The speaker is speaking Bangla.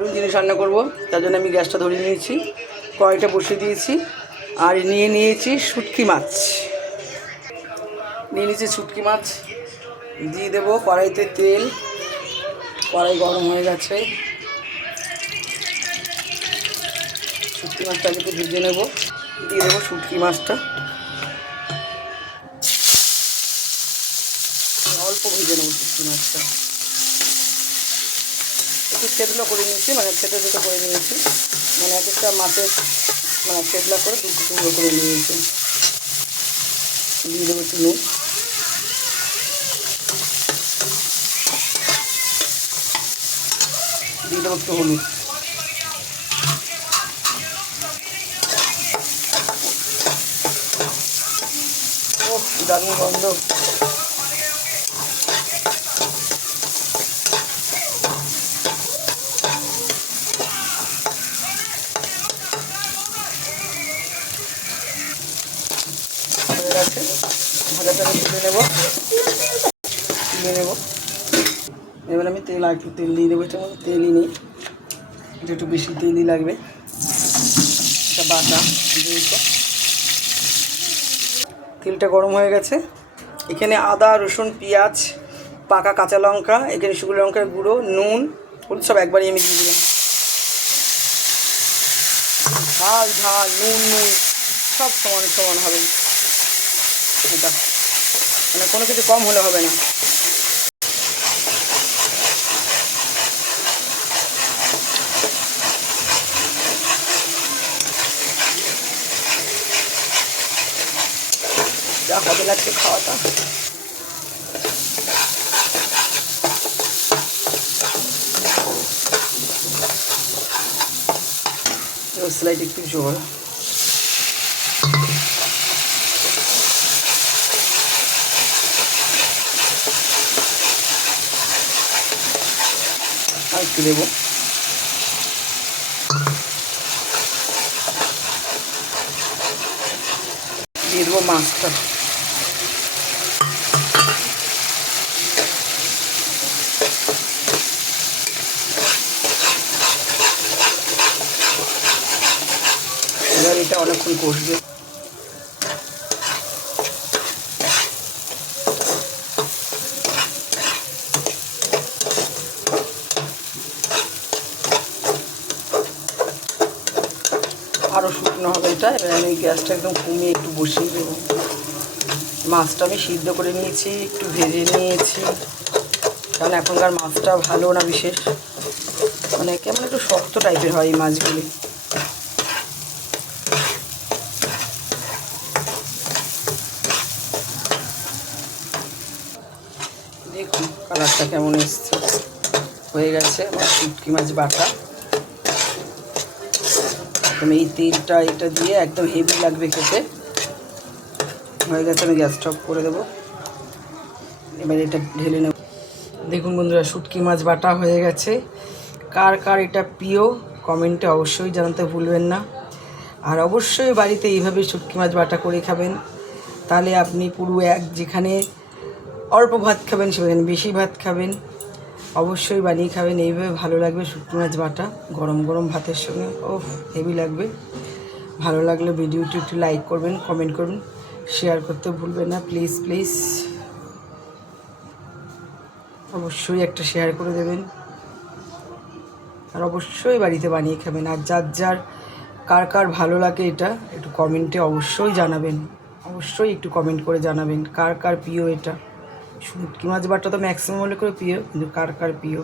দারুণ জিনিস রান্না করবো, তার জন্য আমি গ্যাসটা ধরে নিয়েছি, কড়াইটা বসিয়ে দিয়েছি। আর নিয়ে নিয়েছি শুটকি মাছ, শুটকি মাছ দিয়ে দেবো কড়াইতে। তেল, কড়াই গরম হয়ে গেছে। শুটকি মাছটা আগে একটু ভেজে নেবো। দিয়ে দেবো শুটকি মাছটা, অল্প ভেজে নেবো শুটকি মাছটা। একটু থেতলা করে নিয়েছি, মানে থেতো করে নিয়েছি, মানে এক একটা মাছের মানে থেতলা করে টুকরো করে নিয়েছি। দিয়ে দেবো একটু নুন, দিয়ে দেবো একটু হলুদ। ও দারুণ গন্ধ। হয়ে গেছে, ভাজাটা আমি তুলে নেবো। এবার আমি একটু তেল দিয়ে দেবো। এটা তেলই নেই, এটা একটু বেশি তেলই লাগবে। এটা বাটা দিয়েছে, তেলটা গরম হয়ে গেছে। এখানে আদা, রসুন, পেঁয়াজ, পাকা কাঁচা লঙ্কা, এখানে শুকনো লঙ্কার গুঁড়ো, নুন, হলুদ সব একবারই আমি দিয়ে দিলাম। ঝাল নুন সব সমান সমান হবে, এটা মানে কোনো কিছু কম হলে হবে না। যা হবে লাগছে খাওয়াটা। স্লাইড একটু জোর, আর একটু দেবো। দিয়ে দেবো মাছটা। এবার এটা অনেকক্ষণ কষবে। আরও শুকনো হবে এটা। এবার আমি গ্যাসটা একদম কমিয়ে একটু বসিয়ে দেবো। মাছটা আমি সিদ্ধ করে নিয়েছি, একটু ভেজে নিয়েছি, কারণ এখনকার মাছটা ভালো না বিশেষ, মানে কেমন একটু শক্ত টাইপের হয় এই মাছগুলি। দেখুন কালারটা কেমন এসছে। হয়ে গেছে আমার শুটকি মাছ বাটা। একদম এই তেলটা এটা দিয়ে একদম হেভি লাগবে খেতে। হয়ে গেছে, আমি গ্যাসটা অফ করে দেবো। এবার এটা ঢেলে নেব। দেখুন বন্ধুরা, শুটকি মাছ বাটা হয়ে গেছে। কার কার এটা প্রিয় কমেন্টে অবশ্যই জানাতে ভুলবেন না। আর অবশ্যই বাড়িতে এইভাবে শুটকি মাছ বাটা করে খাবেন, তাহলে আপনি পুরো যেখানে অল্প ভাত খাবেন সেখানে বেশি ভাত খাবেন। অবশ্যই বানিয়ে খাবেন, এইভাবে ভালো লাগবে। শুটকি মাছ বাটা গরম গরম ভাতের সঙ্গে হেভি লাগবে। ভালো লাগলে ভিডিওটি একটু লাইক করবেন, কমেন্ট করবেন, শেয়ার করতে ভুলবেন না। প্লিজ প্লিজ অবশ্যই একটা শেয়ার করে দেবেন। আর অবশ্যই বাড়িতে বানিয়ে খাবেন। আর যার কার কার ভালো লাগে এটা একটু কমেন্টে অবশ্যই জানাবেন। অবশ্যই একটু কমেন্ট করে জানাবেন কার কার প্রিয় এটা। শুটকি মাছ বাটা তো ম্যাক্সিমাম হলে করে প্রিয়, কিন্তু কার কার প্রিয়।